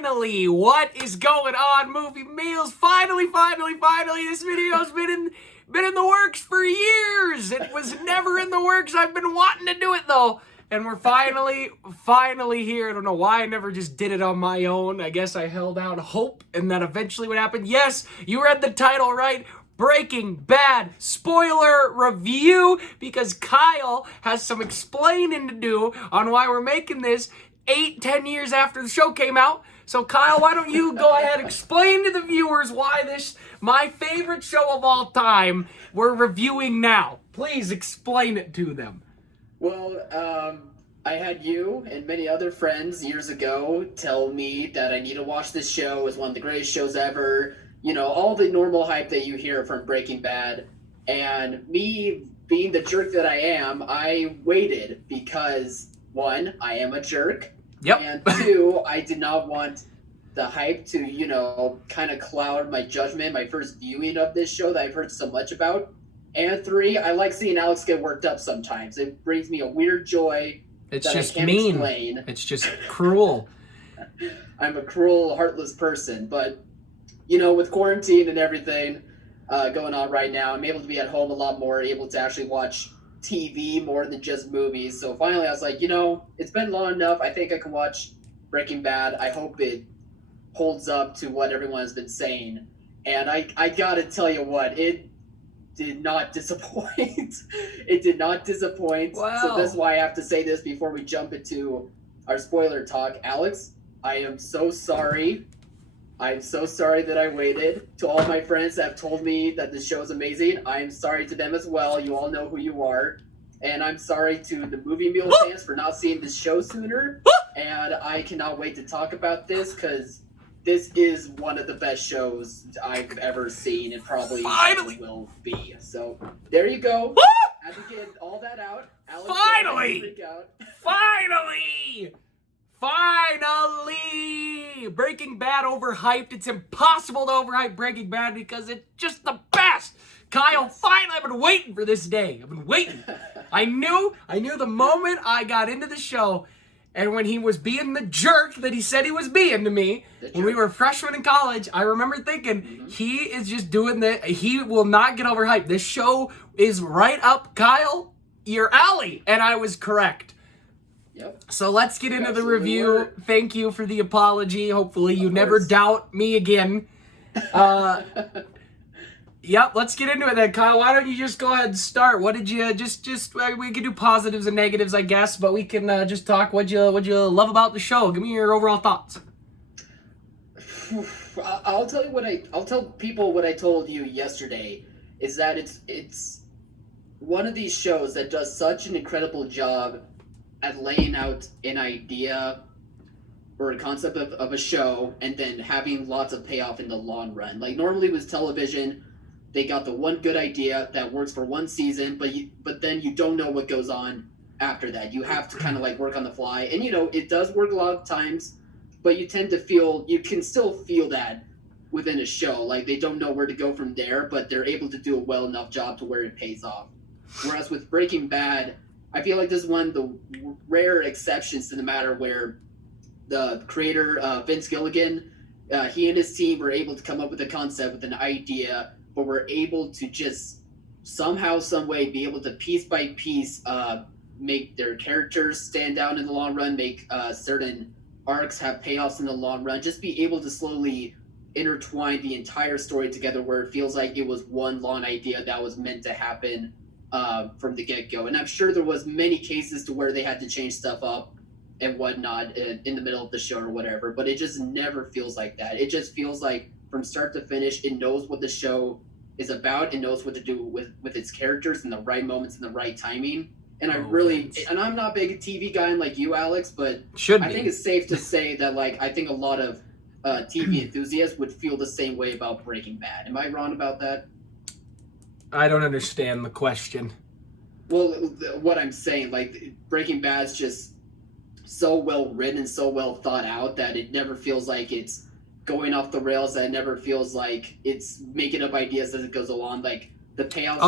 finally, what is going on, Movie Meals? Finally, this video's been in the works for years. It was never in the works. I've been wanting to do it, though. And we're finally here. I don't know why I never just did it on my own. I guess I held out hope, and that eventually would happen. Yes, you read the title right. Breaking Bad spoiler review, because Kyle has some explaining to do on why we're making this 8-10 years after the show came out. So Kyle, why don't you go ahead and explain to the viewers why this, my favorite show of all time, we're reviewing now. Please explain it to them. Well, I had you and many other friends years ago tell me that I need to watch this show. It's one of the greatest shows ever. You know, all the normal hype that you hear from Breaking Bad. And me being the jerk that I am, I waited because, one, I am a jerk. Yep. And two, I did not want the hype to, you know, kind of cloud my judgment, my first viewing of this show that I've heard so much about. And three, I like seeing Alex get worked up sometimes. It brings me a weird joy. It's just mean. Explain. It's just cruel. I'm a cruel, heartless person. But, you know, with quarantine and everything going on right now, I'm able to be at home a lot more, able to actually watch TV more than just movies. So finally I was like, you know, it's been long enough. I think I can watch Breaking Bad. I hope it holds up to what everyone has been saying. And I gotta tell you what, it did not disappoint. It did not disappoint. Wow. So that's why I have to say this before we jump into our spoiler talk. Alex, I am so sorry. I'm so sorry that I waited. To all my friends that have told me that this show is amazing, I am sorry to them as well. You all know who you are. And I'm sorry to the Movie Meal fans for not seeing this show sooner. And I cannot wait to talk about this because this is one of the best shows I've ever seen and probably will be. So there you go. Had to get all that out. Alex, Finally! Breaking Bad overhyped. It's impossible to overhype Breaking Bad because it's just the best. Kyle, finally, I've been waiting for this day. I've been waiting. I knew the moment I got into the show, and when he was being the jerk that he said he was being to me, when we were freshmen in college, I remember thinking, he is just doing that. He will not get overhyped. This show is right up, Kyle, your alley. And I was correct. Yep. So let's get into the review. Thank you for the apology. Hopefully you never doubt me again. Yep, let's get into it then, Kyle. Why don't you just go ahead and start? What did you we can do positives and negatives, I guess, but we can just talk what you love about the show. Give me your overall thoughts. I'll tell people what I told you yesterday is that it's one of these shows that does such an incredible job at laying out an idea or a concept of a show and then having lots of payoff in the long run. Like normally with television, they got the one good idea that works for one season, but then you don't know what goes on after that. You have to kind of like work on the fly. And you know, it does work a lot of times, but you can still feel that within a show. Like they don't know where to go from there, but they're able to do a well enough job to where it pays off. Whereas with Breaking Bad, I feel like this is one of the rare exceptions to the matter where the creator, Vince Gilligan, he and his team were able to come up with a concept, with an idea, but were able to just somehow, some way be able to piece by piece make their characters stand out in the long run, make certain arcs have payoffs in the long run, just be able to slowly intertwine the entire story together where it feels like it was one long idea that was meant to happen from the get-go. And I'm sure there was many cases to where they had to change stuff up and whatnot in the middle of the show or whatever, but it just never feels like that. It just feels like from start to finish, it knows what the show is about and knows what to do with its characters in the right moments and the right timing. And and I'm not big a TV guy like you, Alex, but I think it's safe to say that like I think a lot of TV enthusiasts would feel the same way about Breaking Bad. Am I wrong about that? I don't understand the question. Well, what I'm saying, like Breaking Bad's just so well written and so well thought out that it never feels like it's going off the rails, that it never feels like it's making up ideas as it goes along. Like the payoffs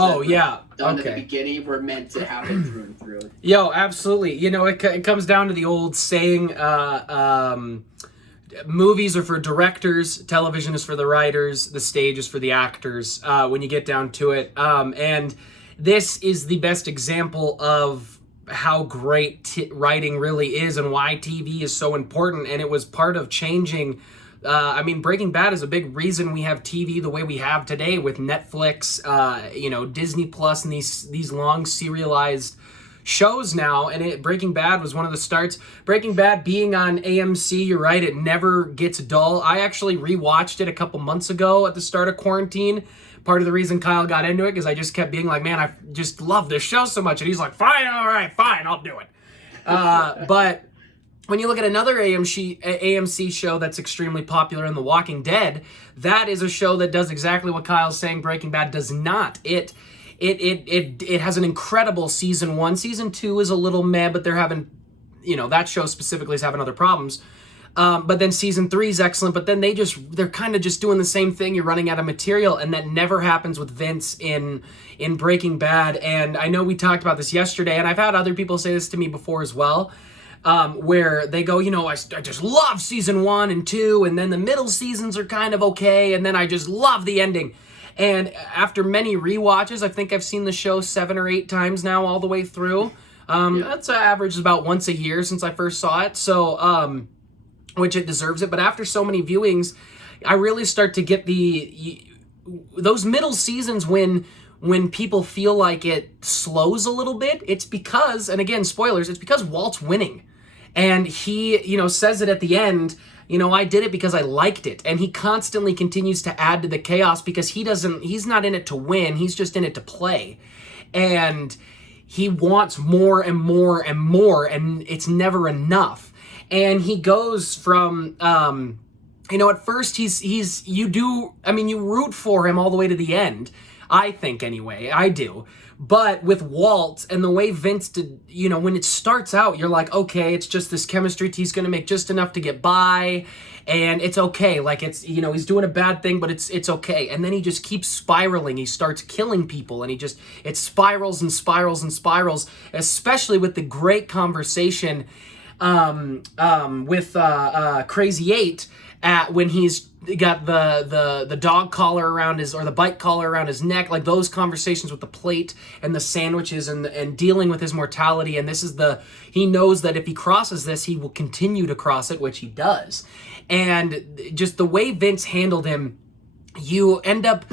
done at the beginning were meant to happen through and through. Yo, absolutely. You know, it comes down to the old saying, movies are for directors, television is for the writers, the stage is for the actors, when you get down to it. And this is the best example of how great writing really is and why TV is so important. And it was part of changing. Breaking Bad is a big reason we have TV the way we have today with Netflix, Disney Plus, and these long serialized shows now. And Breaking Bad was one of the starts. Breaking Bad being on AMC, you're right, it never gets dull. I actually rewatched it a couple months ago at the start of quarantine. Part of the reason Kyle got into it because I just kept being like, man, I just love this show so much. And he's like, fine, all right, fine, I'll do it. But when you look at another AMC show that's extremely popular in The Walking Dead, that is a show that does exactly what Kyle's saying Breaking Bad does not. It has an incredible season 1. Season 2 is a little meh, but they're having, that show specifically is having other problems. But then season 3 is excellent, but then they're kind of just doing the same thing. You're running out of material, and that never happens with Vince in Breaking Bad. And I know we talked about this yesterday, and I've had other people say this to me before as well, where they go, I just love season 1 and 2, and then the middle seasons are kind of okay, and then I just love the ending. And after many rewatches, I think I've seen the show 7 or 8 times now all the way through. That's average about once a year since I first saw it. So, which it deserves it. But after so many viewings, I really start to get those middle seasons when people feel like it slows a little bit. It's because, and again, spoilers, it's because Walt's winning. And he, says it at the end, I did it because I liked it. And he constantly continues to add to the chaos because he's not in it to win. He's just in it to play. And he wants more and more and more, and it's never enough. And he goes from, at first you root for him all the way to the end. I think anyway, I do. But with Walt and the way Vince did, when it starts out, you're like, okay, it's just this chemistry. He's going to make just enough to get by. And it's okay. Like it's, he's doing a bad thing, but it's okay. And then he just keeps spiraling. He starts killing people and it spirals and spirals and spirals, especially with the great conversation with Crazy 8 when he's got the dog collar around the bike collar around his neck, like those conversations with the plate and the sandwiches and dealing with his mortality. And he knows that if he crosses this, he will continue to cross it, which he does. And just the way Vince handled him, you end up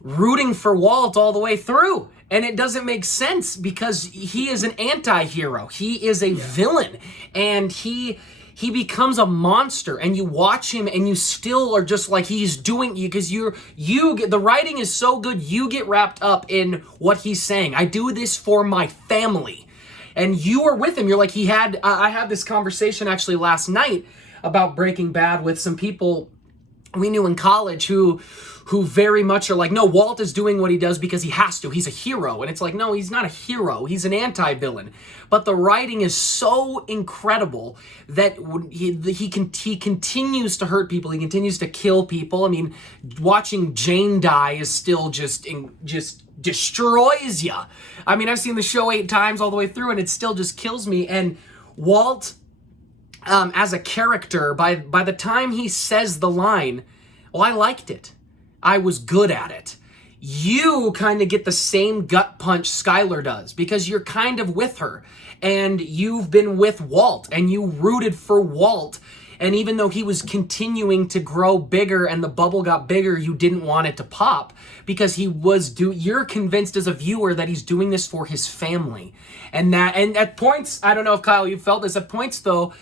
rooting for Walt all the way through. And it doesn't make sense because he is an anti-hero. He is a villain. And he becomes a monster. And you watch him and you still are just like he's doing, because the writing is so good, you get wrapped up in what he's saying. I do this for my family. And you are with him. You're like, I had this conversation actually last night about Breaking Bad with some people we knew in college who very much are like, no, Walt is doing what he does because he has to. He's a hero. And it's like, no, he's not a hero. He's an anti-villain. But the writing is so incredible that he continues to hurt people. He continues to kill people. I mean, watching Jane die is still just destroys you. I mean, I've seen the show 8 times all the way through, and it still just kills me. And Walt, as a character, by the time he says the line, well, I liked it. I was good at it. You kind of get the same gut punch Skylar does because you're kind of with her and you've been with Walt and you rooted for Walt. And even though he was continuing to grow bigger and the bubble got bigger, you didn't want it to pop because you're convinced as a viewer that he's doing this for his family. And at points, I don't know if Kyle, you felt this at points though,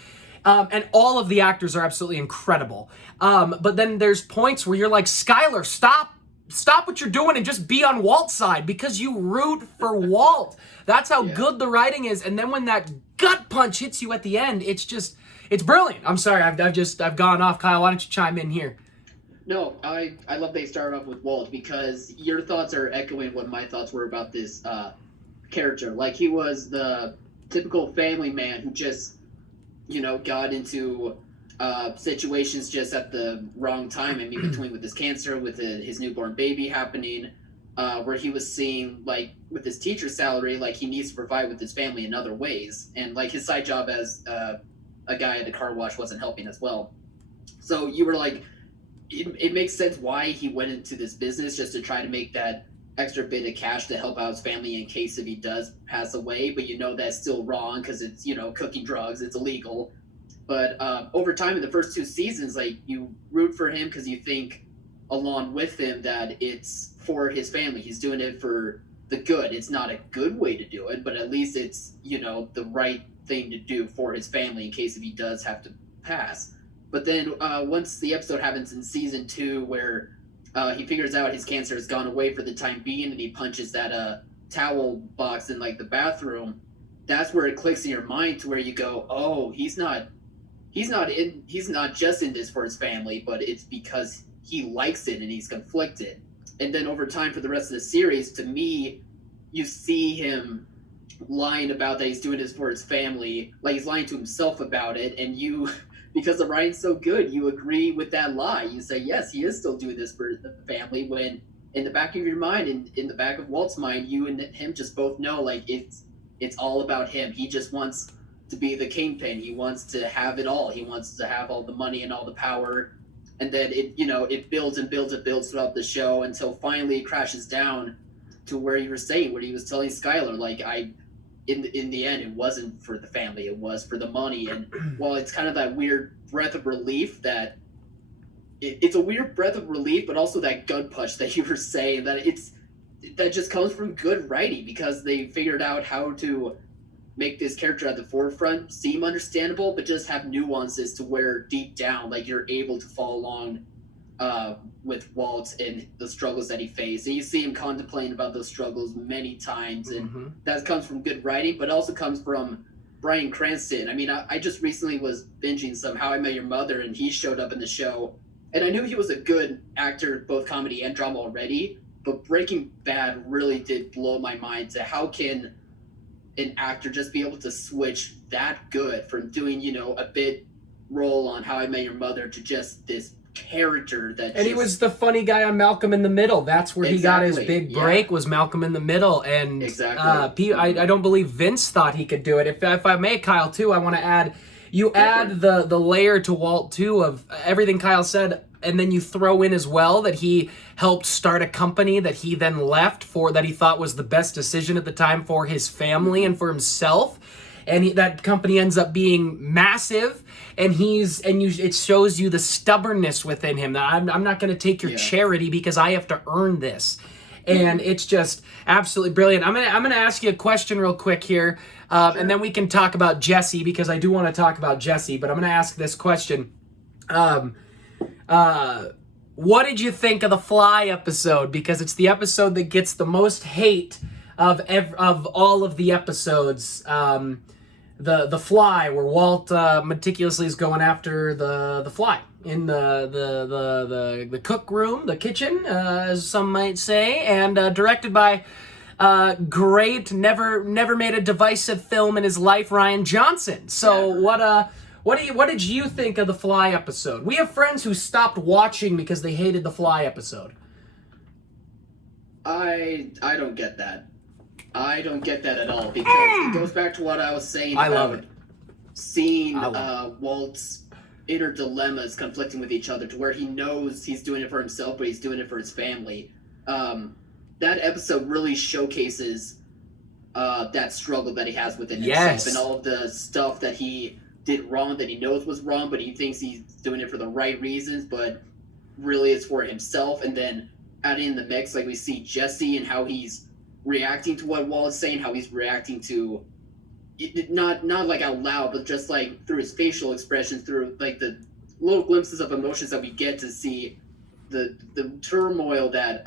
and all of the actors are absolutely incredible. But then there's points where you're like, Skylar, stop what you're doing and just be on Walt's side because you root for Walt. That's how good the writing is. And then when that gut punch hits you at the end, it's brilliant. I'm sorry, I've gone off. Kyle, why don't you chime in here? No, I love they started off with Walt because your thoughts are echoing what my thoughts were about this character. Like he was the typical family man who just, got into situations just at the wrong time, and in between with his cancer, with his newborn baby happening, where he was seeing, like, with his teacher's salary, like, he needs to provide with his family in other ways. And, like, his side job as a guy at a car wash wasn't helping as well. So you were like, it makes sense why he went into this business, just to try to make that extra bit of cash to help out his family in case if he does pass away. But that's still wrong because it's cooking drugs, it's illegal. But over time in the first 2 seasons, like, you root for him because you think along with him that it's for his family. He's doing it for the good. It's not a good way to do it, but at least it's the right thing to do for his family in case if he does have to pass. But then once the episode happens in season 2 where he figures out his cancer has gone away for the time being, and he punches that towel box in like the bathroom, that's where it clicks in your mind to where you go, oh, he's not just in this for his family, but it's because he likes it and he's conflicted. And then over time for the rest of the series, to me, you see him lying about that he's doing this for his family, like he's lying to himself about it, and you, because the writing's so good, you agree with that lie. You say, yes, he is still doing this for the family, when in the back of your mind, in the back of Walt's mind, you and him just both know, like, it's all about him. He just wants to be the kingpin. He wants to have it all. He wants to have all the money and all the power. And then it builds and builds and builds throughout the show until finally it crashes down to where you were saying, where he was telling Skylar, like, in the end, it wasn't for the family, it was for the money. And while it's kind of that weird breath of relief, that it's a weird breath of relief, but also that gut punch that you were saying, that just comes from good writing, because they figured out how to make this character at the forefront seem understandable, but just have nuances to where deep down, like, you're able to follow along with Walt and the struggles that he faced. And you see him contemplating about those struggles many times, and that comes from good writing, but also comes from Bryan Cranston. I mean, I just recently was binging some How I Met Your Mother, and he showed up in the show, and I knew he was a good actor, both comedy and drama already, but Breaking Bad really did blow my mind to how can an actor just be able to switch that good from doing, a bit role on How I Met Your Mother to just this character that. And he was the funny guy on Malcolm in the Middle. That's where he got his big break, was Malcolm in the Middle. And I don't believe Vince thought he could do it. If I may, Kyle, too, I want to add, add the layer to Walt, too, of everything Kyle said, and then you throw in as well that he helped start a company that he then left for, that he thought was the best decision at the time for his family and for himself. And that company ends up being massive, and it shows you the stubbornness within him, that I'm not going to take your charity because I have to earn this. And it's just absolutely brilliant. I'm gonna ask you a question real quick here, and then we can talk about Jesse, because I do want to talk about Jesse, but I'm going to ask this question. What did you think of the Fly episode? Because it's the episode that gets the most hate of all of the episodes. The Fly, where Walt meticulously is going after the fly in the cook room, the kitchen, as some might say, and directed by great, never made a divisive film in his life, Rian Johnson. So what did you think of the Fly episode? We have friends who stopped watching because they hated the Fly episode. I don't get that. I don't get that at all, because it goes back to what I was saying about seeing Walt's inner dilemmas conflicting with each other, to where he knows he's doing it for himself, but he's doing it for his family. That episode really showcases that struggle that he has within himself, and all of the stuff that he did wrong, that he knows was wrong, but he thinks he's doing it for the right reasons, but really it's for himself. And then adding in the mix, like, we see Jesse and how he's reacting to what Walt is saying, how he's reacting to it, not like out loud, but just like through his facial expressions, through like the little glimpses of emotions that we get to see the turmoil that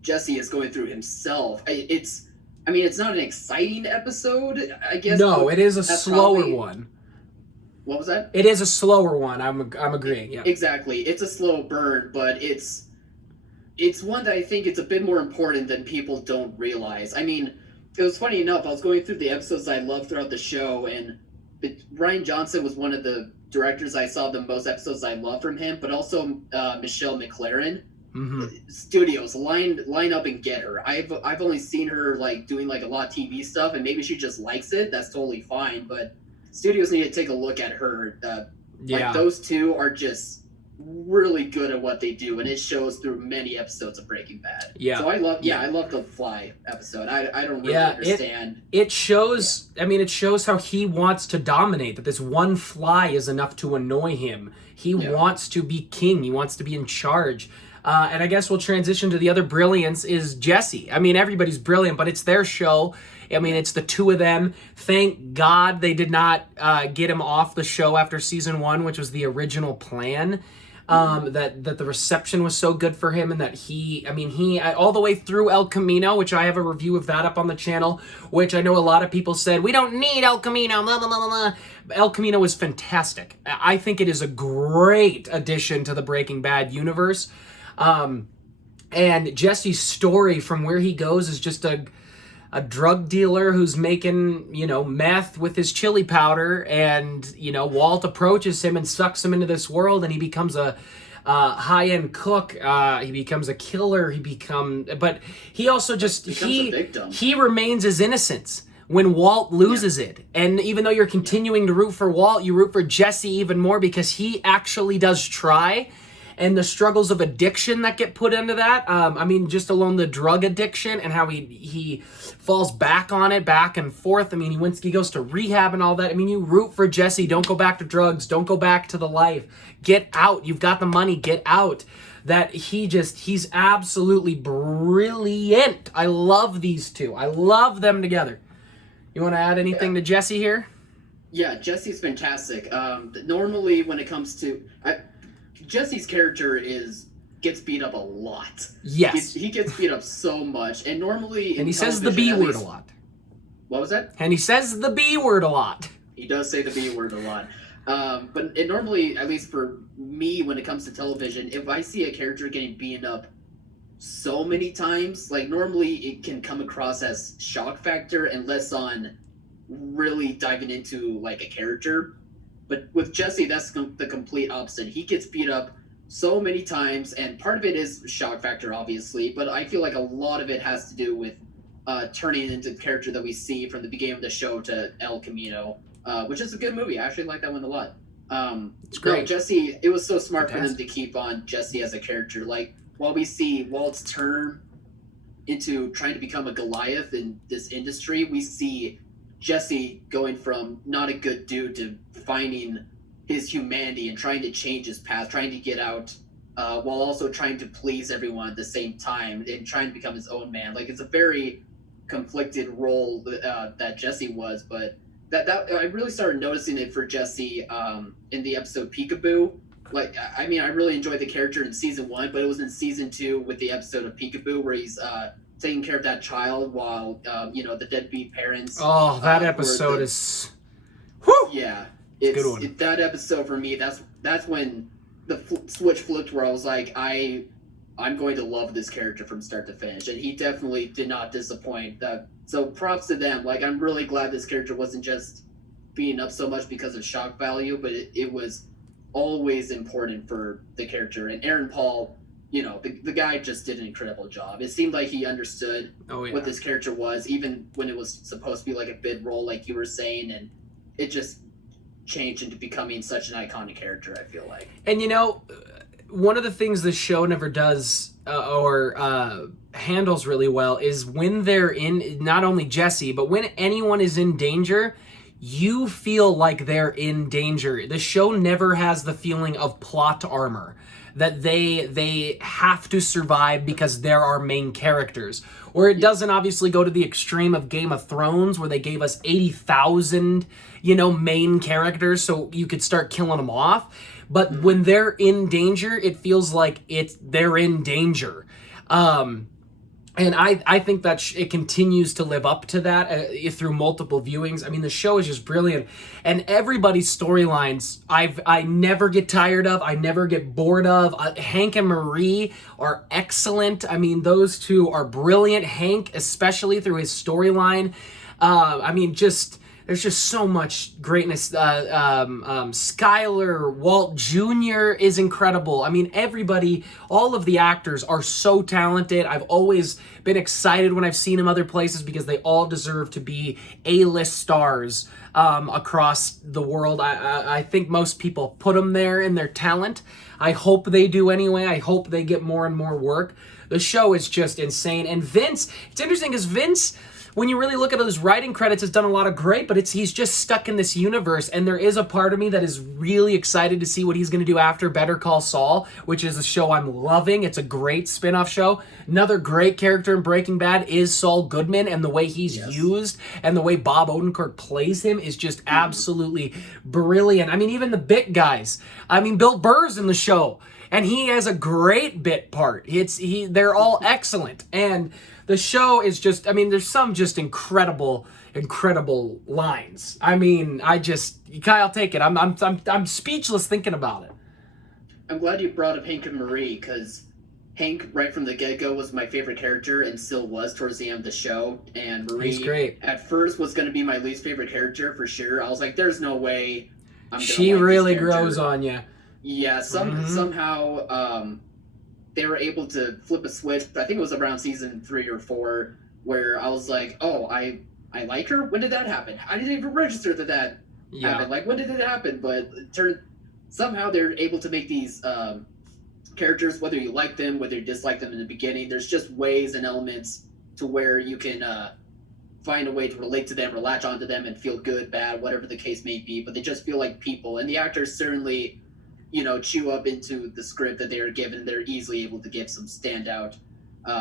Jesse is going through himself. It's not an exciting episode, I guess. No, it is a slower one. What was that? It is a slower one. I'm agreeing. Yeah. Exactly. It's a slow burn, but it's one that I think it's a bit more important than people don't realize. I mean, it was funny enough, I was going through the episodes I loved throughout the show, and Rian Johnson was one of the directors I saw the most episodes I loved from him, but also Michelle McLaren. Studios, line up and get her. I've only seen her like doing like a lot of TV stuff, and maybe she just likes it. That's totally fine, but studios need to take a look at her. Yeah. Like, those two are just really good at what they do, and it shows through many episodes of Breaking Bad. Yeah. So I love the Fly episode. I don't really understand. It shows, I mean, it shows how he wants to dominate, that this one fly is enough to annoy him. He wants to be king. He wants to be in charge. And I guess we'll transition to the other brilliance is Jesse. I mean, everybody's brilliant, but it's their show. I mean, it's the two of them. Thank God they did not get him off the show after season 1, which was the original plan. That the reception was so good for him, and that he all the way through El Camino, which I have a review of that up on the channel, which I know a lot of people said, we don't need El Camino, blah, blah, blah, blah. El Camino was fantastic. I think it is a great addition to the Breaking Bad universe. And Jesse's story from where he goes is just a drug dealer who's making, meth with his chili powder, and, Walt approaches him and sucks him into this world, and he becomes a high-end cook. He becomes a killer. But he also he remains his innocence when Walt loses it. And even though you're continuing to root for Walt, you root for Jesse even more, because he actually does try. And the struggles of addiction that get put into that. Just alone the drug addiction and how he falls back on it, back and forth. I mean, he goes to rehab and all that. I mean, you root for Jesse. Don't go back to drugs. Don't go back to the life. Get out. You've got the money. Get out. That he's absolutely brilliant. I love these two. I love them together. You want to add anything to Jesse here? Yeah, Jesse's fantastic. Normally when it comes to... Jesse's character gets beat up a lot. Yes. He gets beat up so much. And normally... And he says the B word a lot. What was that? And he says the B word a lot. He does say the B word a lot. But it normally, at least for me, when it comes to television, if I see a character getting beaten up so many times, like, normally it can come across as shock factor and less on really diving into, like, a character. But with Jesse, that's the complete opposite. He gets beat up so many times, and part of it is shock factor, obviously, but I feel like a lot of it has to do with turning into the character that we see from the beginning of the show to El Camino, which is a good movie. I actually like that one a lot. It's great. No, Jesse, it was so smart for them to keep on Jesse as a character. Like, while we see Walt's turn into trying to become a Goliath in this industry, we see Jesse going from not a good dude to finding his humanity and trying to change his path, trying to get out, while also trying to please everyone at the same time and trying to become his own man. Like, it's a very conflicted role that Jesse was, but that I really started noticing it for Jesse in the episode Peekaboo. Like, I mean, I really enjoyed the character in season 1, but it was in season 2 with the episode of Peekaboo where he's taking care of that child while the deadbeat parents. Oh, that episode is. Whew! Yeah, it's a good one. That episode for me, that's when the switch flipped, where I was like, I'm going to love this character from start to finish, and he definitely did not disappoint. So props to them. Like, I'm really glad this character wasn't just beaten up so much because of shock value, but it was always important for the character. And Aaron Paul, the guy just did an incredible job. It seemed like he understood what this character was, even when it was supposed to be like a bid role, like you were saying, and it just changed into becoming such an iconic character, I feel like. And one of the things this show never does or handles really well is when they're in, not only Jesse, but when anyone is in danger, you feel like they're in danger. The show never has the feeling of plot armor, that they have to survive because they're our main characters. Or it doesn't obviously go to the extreme of Game of Thrones, where they gave us 80,000, main characters so you could start killing them off. But when they're in danger, it feels like they're in danger. And I think that it continues to live up to that through multiple viewings. I mean, the show is just brilliant. And everybody's storylines, I never get tired of. I never get bored of. Hank and Marie are excellent. I mean, those two are brilliant. Hank, especially through his storyline. There's just so much greatness. Skyler, Walt Jr. is incredible. I mean, everybody, all of the actors are so talented. I've always been excited when I've seen them other places because they all deserve to be A-list stars across the world. I think most people put them there in their talent. I hope they do anyway. I hope they get more and more work. The show is just insane. And Vince, it's interesting because Vince, when you really look at his writing credits, has done a lot of great, but he's just stuck in this universe, and there is a part of me that is really excited to see what he's going to do after Better Call Saul, which is a show I'm loving. It's a great spin-off show. Another great character in Breaking Bad is Saul Goodman, and the way he's used and the way Bob Odenkirk plays him is just absolutely brilliant. I mean, even the bit guys. I mean, Bill Burr's in the show, and he has a great bit part. They're all excellent, and the show is just, I mean, there's some just incredible lines. I mean, Kyle, take it. I'm speechless thinking about it. I'm glad you brought up Hank and Marie, because Hank, right from the get-go, was my favorite character and still was towards the end of the show. And Marie, he's great. At first, was going to be my least favorite character for sure. I was like, there's no way I'm going to She really grows on you. Yeah, somehow they were able to flip a switch. I think it was around season 3 or 4 where I was like, oh, I like her? When did that happen? I didn't even register that happened. Like, when did it happen? But somehow they're able to make these characters, whether you like them, whether you dislike them in the beginning, there's just ways and elements to where you can find a way to relate to them or latch onto them and feel good, bad, whatever the case may be. But they just feel like people. And the actors certainly, chew up into the script that they are given. They're easily able to give some standout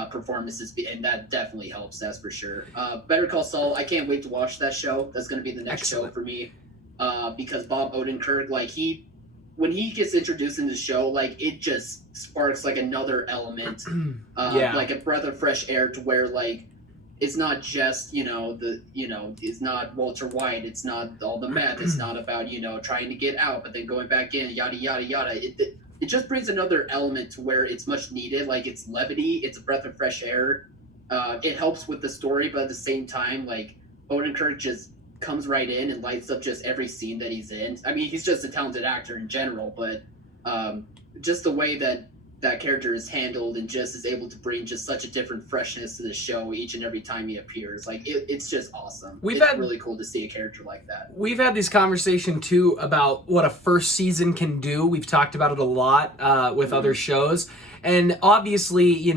performances, and that definitely helps, that's for sure. Better Call Saul, I can't wait to watch that show. That's going to be the next show for me, because Bob Odenkirk, when he gets introduced in the show, like, it just sparks like another element, like a breath of fresh air, to where, like, it's not just, it's not Walter White, it's not all the meth, it's not about, trying to get out, but then going back in, yada, yada, yada. It just brings another element to where it's much needed. Like, it's levity, it's a breath of fresh air. It helps with the story, but at the same time, like, Odenkirk just comes right in and lights up just every scene that he's in. I mean, he's just a talented actor in general, but just the way that character is handled and just is able to bring just such a different freshness to the show each and every time he appears. Like, it's just awesome. It's really cool to see a character like that. We've had this conversation too about what a first season can do. We've talked about it a lot with other shows. And obviously,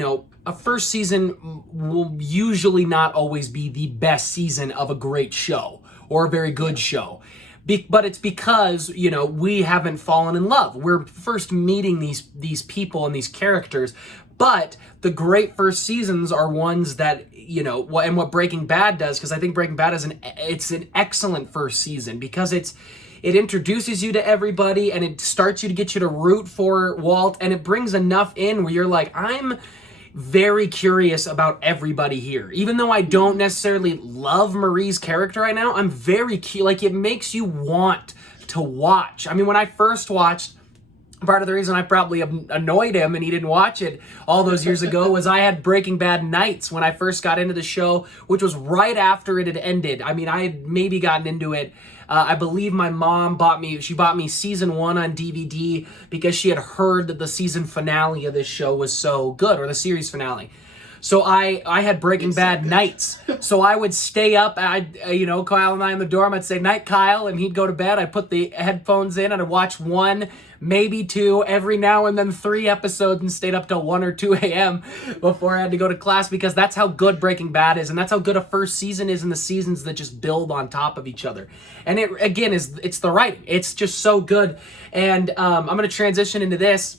a first season will usually not always be the best season of a great show or a very good show. But it's because, we haven't fallen in love. We're first meeting these people and these characters. But the great first seasons are ones that, and what Breaking Bad does, because I think Breaking Bad it's an excellent first season, because it introduces you to everybody and it starts you to get you to root for Walt, and it brings enough in where you're like, I'm very curious about everybody here. Even though I don't necessarily love Marie's character right now, I'm very like, it makes you want to watch. I mean, when I first watched, part of the reason I probably annoyed him and he didn't watch it all those years ago was I had Breaking Bad nights when I first got into the show, which was right after it had ended. I mean, I had maybe gotten into it. I believe my mom bought me season 1 on DVD because she had heard that the season finale of this show was so good, or the series finale. So I had Breaking Bad nights. So I would stay up, Kyle and I in the dorm, I'd say, "Night, Kyle," and he'd go to bed. I'd put the headphones in and I'd watch 1, maybe 2, every now and then 3 episodes, and stayed up till 1 or 2 a.m. before I had to go to class, because that's how good Breaking Bad is, and that's how good a first season is, and the seasons that just build on top of each other. And it, again, it's the writing. It's just so good. And I'm going to transition into this.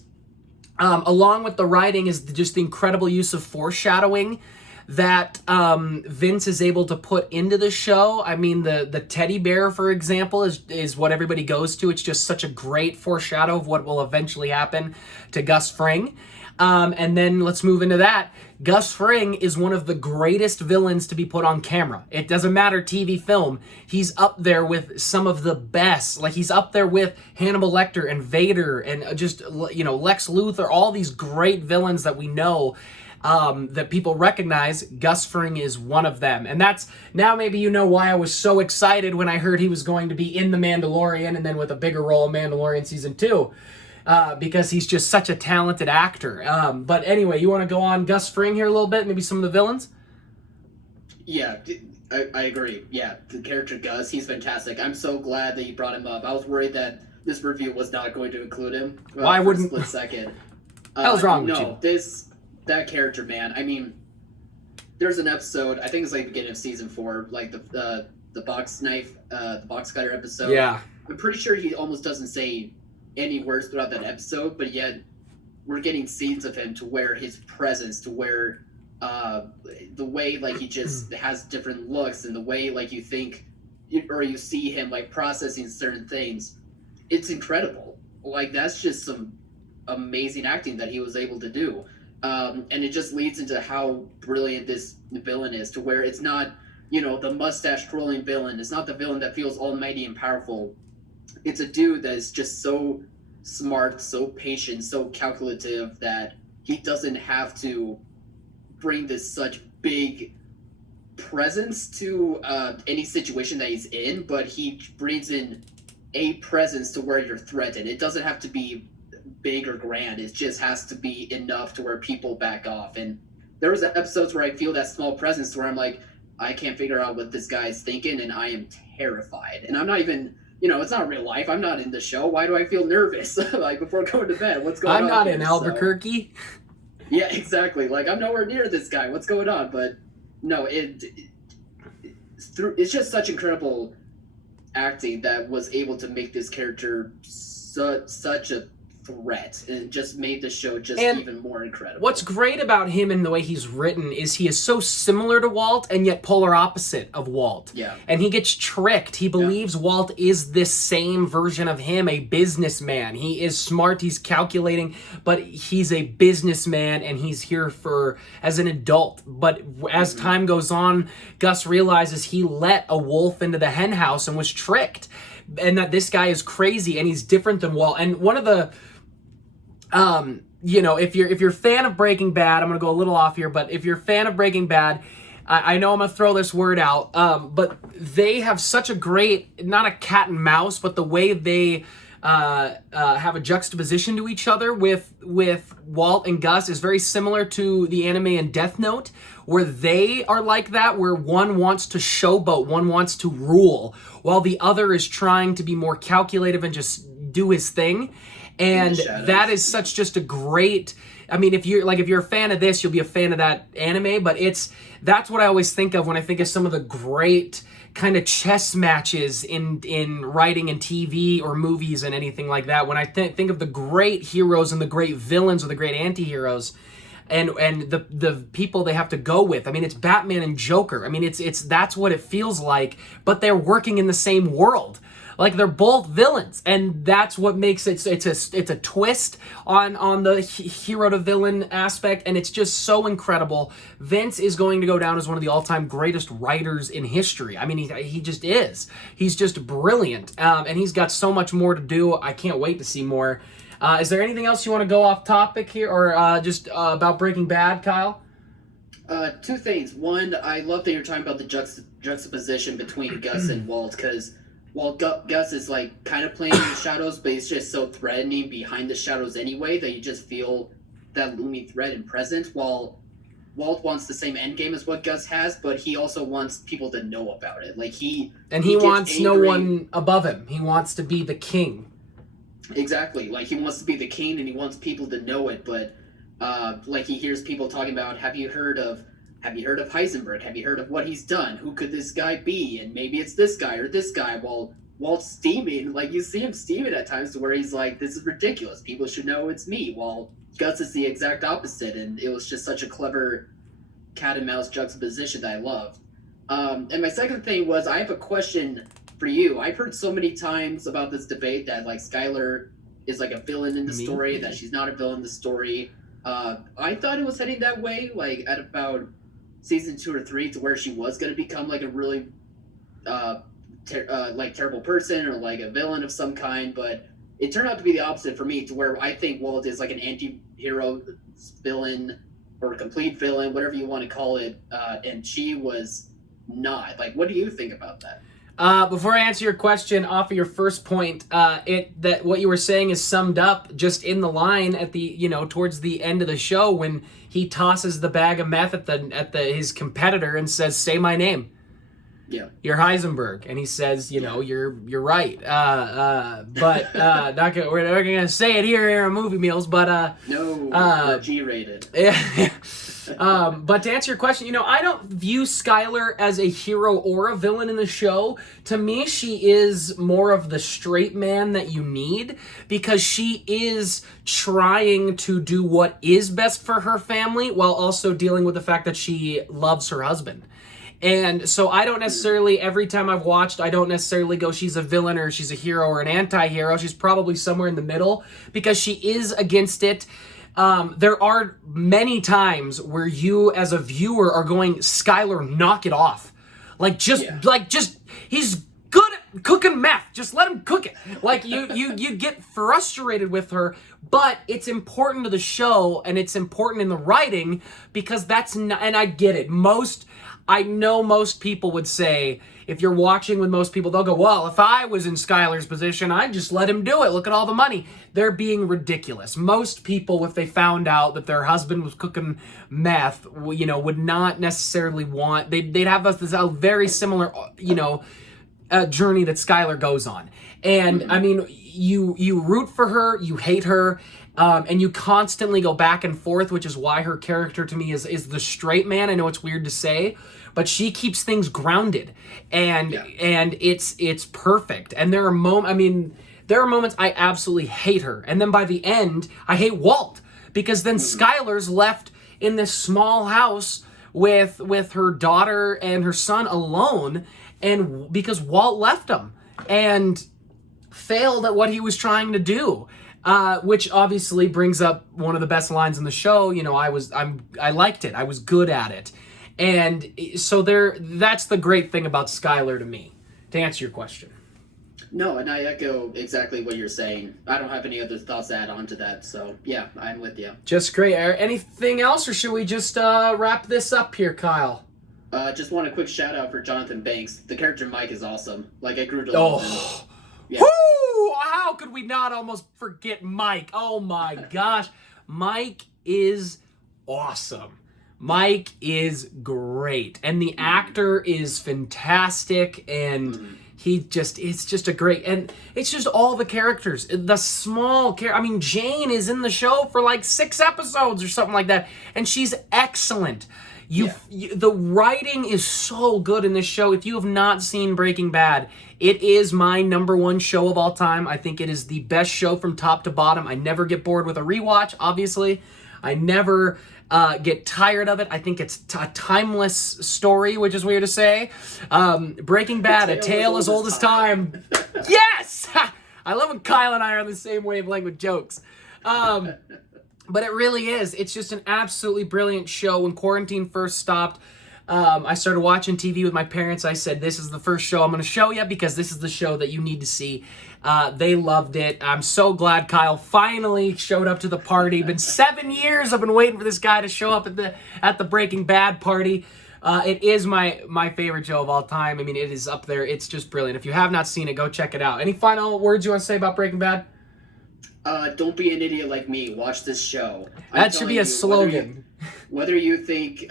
Along with the writing is just the incredible use of foreshadowing that Vince is able to put into the show. I mean, the teddy bear, for example, is what everybody goes to. It's just such a great foreshadow of what will eventually happen to Gus Fring. And then let's move into that. Gus Fring is one of the greatest villains to be put on camera. It doesn't matter TV, film. He's up there with some of the best. Like, he's up there with Hannibal Lecter and Vader and just, Lex Luthor, all these great villains that we know. that people recognize. Gus Fring is one of them. And that's, now maybe you know why I was so excited when I heard he was going to be in The Mandalorian and then with a bigger role in Mandalorian Season 2. Because he's just such a talented actor. But anyway, you want to go on Gus Fring here a little bit? Maybe some of the villains? Yeah, I agree. Yeah, the character Gus, he's fantastic. I'm so glad that you brought him up. I was worried that this review was not going to include him. Why wouldn't? For a split second. Hell's wrong with you? No, that character, man. I mean, there's an episode, I think it's like the beginning of season 4, like the box knife, the box cutter episode. Yeah. I'm pretty sure he almost doesn't say any words throughout that episode, but yet we're getting scenes of him to where his presence, to where the way like he just has different looks, and the way like you think or you see him like processing certain things, it's incredible. Like that's just some amazing acting that he was able to do, and it just leads into how brilliant this villain is, to where it's not, you know, the mustache twirling villain. It's not the villain that feels almighty and powerful. It's a dude that is just so smart, so patient, so calculative that he doesn't have to bring this such big presence to any situation that he's in, but he brings in a presence to where you're threatened. It doesn't have to be big or grand. It just has to be enough to where people back off. And there was episodes where I feel that small presence where I'm like, I can't figure out what this guy's thinking, and I am terrified. And I'm not even, you know, it's not real life. I'm not in the show. Why do I feel nervous? Like before going to bed, what's going on? I'm not here? in Albuquerque. So, yeah, exactly. Like I'm nowhere near this guy. What's going on? But no, it's just such incredible acting that was able to make this character such a threat, and just made the show just even more incredible. What's great about him and the way he's written is he is so similar to Walt and yet polar opposite of Walt. Yeah. And he gets tricked. He believes Walt is this same version of him, a businessman. He is smart, he's calculating, but he's a businessman and he's here as an adult. But as time goes on, Gus realizes he let a wolf into the hen house and was tricked. And that this guy is crazy and he's different than Walt. And one of the you know, if you're a fan of Breaking Bad, I'm gonna go a little off here, but if you're a fan of Breaking Bad, I know I'm gonna throw this word out, but they have such a great, not a cat and mouse, but the way they have a juxtaposition to each other with Walt and Gus is very similar to the anime in Death Note, where they are like that, where one wants to showboat, one wants to rule, while the other is trying to be more calculative and just do his thing. And that is such just a great, I mean, if you're a fan of this, you'll be a fan of that anime, but that's what I always think of when I think of some of the great kind of chess matches in writing and TV or movies and anything like that. When I think of the great heroes and the great villains or the great anti-heroes and the people they have to go with. I mean, it's Batman and Joker. I mean, that's what it feels like, but they're working in the same world. Like they're both villains, and that's what makes it. It's a twist on the hero to villain aspect, and it's just so incredible. Vince is going to go down as one of the all-time greatest writers in history. I mean, he just is. He's just brilliant, and he's got so much more to do. I can't wait to see more. Is there anything else you want to go off topic here, or just about Breaking Bad, Kyle? Two things. One, I love that you're talking about the juxtaposition between Gus and Walt, because while Gus is like kind of playing in the shadows, but he's just so threatening behind the shadows anyway that you just feel that looming threat and presence. While Walt wants the same end game as what Gus has, but he also wants people to know about it. Like he wants no one above him. He wants to be the king. Exactly. Like he wants to be the king, and he wants people to know it. But like he hears people talking about, have you heard of Heisenberg? Have you heard of what he's done? Who could this guy be? And maybe it's this guy or this guy. While Walt's steaming, like you see him steaming at times to where he's like, this is ridiculous. People should know it's me. While Gus is the exact opposite. And it was just such a clever cat and mouse juxtaposition that I loved. And my second thing was, I have a question for you. I've heard so many times about this debate that like Skylar is like a villain in the story, that she's not a villain in the story. I thought it was heading that way, like at about season 2 or 3, to where she was going to become like a really terrible person or like a villain of some kind, but it turned out to be the opposite for me, to where I think Walt is like an anti-hero villain or a complete villain, whatever you want to call it, and she was not. Like, what do you think about that? Before I answer your question, off of your first point, that what you were saying is summed up just in the line at the towards the end of the show when he tosses the bag of meth at his competitor and says, "Say my name." Yeah. You're Heisenberg, and he says, you're right. But we're not gonna say it here in Movie Meals, but no, G-rated. Yeah. But to answer your question, I don't view Skylar as a hero or a villain in the show. To me, she is more of the straight man that you need because she is trying to do what is best for her family while also dealing with the fact that she loves her husband. And so I don't necessarily, every time I've watched, I don't necessarily go she's a villain or she's a hero or an anti-hero. She's probably somewhere in the middle because she is against it. There are many times where you as a viewer are going, Skylar, knock it off. He's good at cooking meth. Just let him cook it. Like you get frustrated with her, but it's important to the show and it's important in the writing because that's not, and I get it. I know most people would say, if you're watching with most people, they'll go, well, if I was in Skylar's position, I'd just let him do it. Look at all the money. They're being ridiculous. Most people, if they found out that their husband was cooking meth, would not necessarily want, they'd have a very similar, journey that Skylar goes on. And, I mean, you root for her, you hate her, and you constantly go back and forth, which is why her character to me is the straight man. I know it's weird to say, but she keeps things grounded, and it's perfect. And there are moments I absolutely hate her, and then by the end I hate Walt because then Skylar's left in this small house with her daughter and her son alone, and because Walt left him and failed at what he was trying to do. Which obviously brings up one of the best lines in the show. I liked it. I was good at it. And so that's the great thing about Skylar to me, to answer your question. No, and I echo exactly what you're saying. I don't have any other thoughts to add on to that. So yeah, I'm with you. Just great. Anything else, or should we just wrap this up here, Kyle? Just want a quick shout out for Jonathan Banks. The character Mike is awesome. Like, I grew to love him. Yeah. Woo! How could we not almost forget Mike? Oh my gosh. Mike is awesome. Mike is great. And the actor is fantastic. And it's just a great, and it's just all the characters. The small Jane is in the show for like 6 episodes or something like that. And she's excellent. The writing is so good in this show. If you have not seen Breaking Bad, it is my number 1 show of all time. I think it is the best show from top to bottom. I never get bored with a rewatch, obviously. I never get tired of it. I think it's a timeless story, which is weird to say. Breaking Bad, a tale as old as time. Yes! I love when Kyle and I are on the same wavelength with jokes. But it really is. It's just an absolutely brilliant show. When quarantine first stopped, I started watching TV with my parents. I said, this is the first show I'm going to show you because this is the show that you need to see. They loved it. I'm so glad Kyle finally showed up to the party. Been 7 years I've been waiting for this guy to show up at the Breaking Bad party. It is my favorite show of all time. I mean, it is up there. It's just brilliant. If you have not seen it, go check it out. Any final words you want to say about Breaking Bad? Don't be an idiot like me. Watch this show. That should be a slogan. Whether you think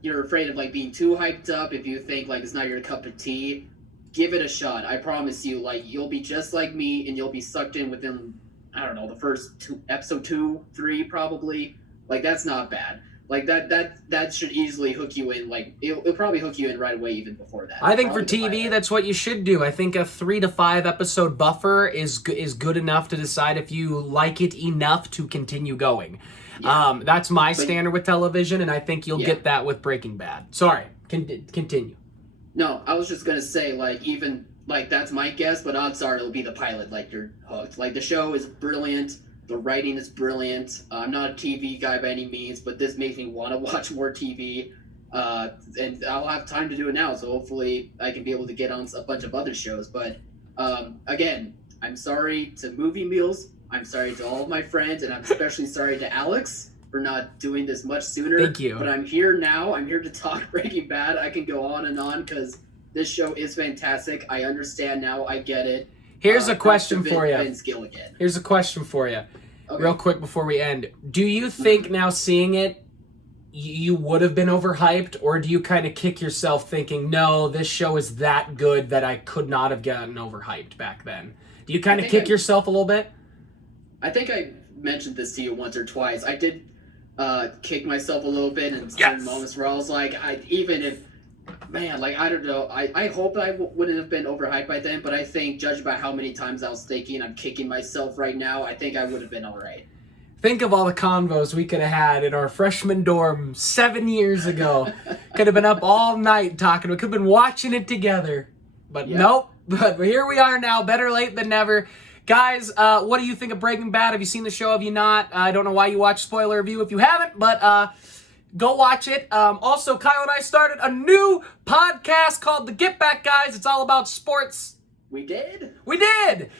you're afraid of like being too hyped up, if you think like it's not your cup of tea, give it a shot. I promise you, like, you'll be just like me and you'll be sucked in within, I don't know, the first episode 2, 3 probably. Like, that's not bad. Like that should easily hook you in. Like it'll probably hook you in right away, even before that. I think for TV, that's what you should do. I think a 3 to 5 episode buffer is good enough to decide if you like it enough to continue going. Yeah. That's my standard with television, and I think you'll get that with Breaking Bad. Sorry, continue. No, I was just gonna say, like, even like that's my guess, but odds are it'll be the pilot. Like, you're hooked. Like, the show is brilliant. The writing is brilliant. I'm not a TV guy by any means, but this makes me want to watch more TV. And I'll have time to do it now, so hopefully I can be able to get on a bunch of other shows. But again, I'm sorry to Movie Meals. I'm sorry to all of my friends, and I'm especially sorry to Alex. for not doing this much sooner. Thank you. But I'm here now. I'm here to talk Breaking Bad. I can go on and on because this show is fantastic. I understand now. I get it. Here's a question for you. Vince Gilligan. Here's a question for you. Okay. Real quick before we end. Do you think now seeing it, you would have been overhyped, or do you kind of kick yourself thinking, no, this show is that good that I could not have gotten overhyped back then? Do you kind of kick yourself a little bit? I think I mentioned this to you once or twice. I did kick myself a little bit in certain moments where I was like, I don't know. I hope I wouldn't have been overhyped by then, but I think, judging by how many times I was thinking I'm kicking myself right now, I think I would have been all right. Think of all the convos we could have had in our freshman dorm 7 years ago. Could have been up all night talking. We could have been watching it together. But nope. But here we are now. Better late than never. Guys, what do you think of Breaking Bad? Have you seen the show? Have you not? I don't know why you watch spoiler review if you haven't, but go watch it. Also, Kyle and I started a new podcast called The Get Back Guys. It's all about sports. We did? We did!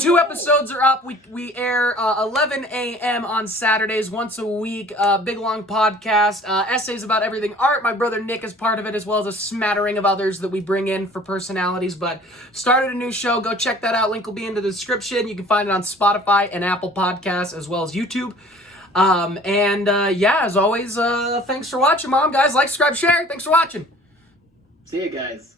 2 episodes are up. We air 11 a.m. on Saturdays, once a week. Big, long podcast. Essays about everything art. My brother Nick is part of it, as well as a smattering of others that we bring in for personalities. But started a new show. Go check that out. Link will be in the description. You can find it on Spotify and Apple Podcasts, as well as YouTube. As always, thanks for watching, Mom. Guys, like, subscribe, share. Thanks for watching. See you guys.